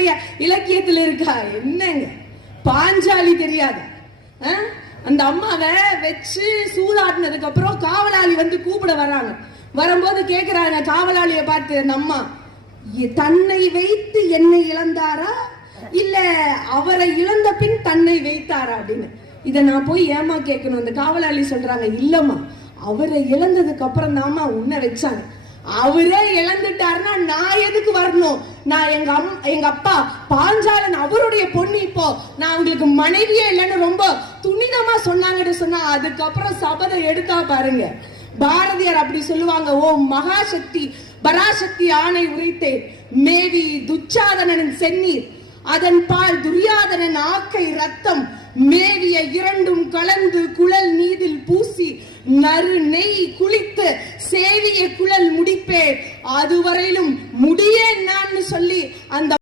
நம்மளுடைய இலக்கியத்தில் இருக்கா? என்னங்க பாஞ்சாலி தெரியாது? அந்த அம்மாவை வச்சு சூதாடினதுக்கு அப்புறம் காவலாளி வந்து கூப்பிட வர்றாங்க. வரும்போது கேக்குறாங்க காவலாளிய பார்த்து, அந்த அம்மா தன்னை வைத்து என்னை இழந்தாரா இல்ல அவரை இழந்த பின் தன்னை வைத்தாரா அப்படின்னு. இத நான் போய் ஏமா கேட்கணும்? அந்த காவலாளி சொல்றாங்க, இல்லம்மா அவரை இழந்ததுக்கு அப்புறம் தாமா உன்னை வச்சாங்க. அவரே இழந்துட்டாருன்னா நான் எதுக்கு வரணும்? நான் எங்க அப்பா பாஞ்சாலன் அவருடைய பொண்ணு, இப்போ நான் உங்களுக்கு மனைவியே இல்லைன்னு ரொம்ப துணிதமா சொன்னாங்கன்னு சொன்னா அதுக்கப்புறம் சபதம் எடுத்தா பாருங்க. பாரதியார் அப்படி சொல்லுவாங்க, ஓ மகாசக்தி பராசக்தி ஆணை உரைத்தேன் மேவி துச்சாதனன் சென்னீர் அதன் பால் துரியாதனன் ஆக்கை ரத்தம் மேவிய இரண்டும் கலந்து குழல் நீதில் பூசி நறு நெய் குளித்து சேவிய குழல் முடிப்பேன் அதுவரையிலும் முடியே நான் சொல்லி அந்த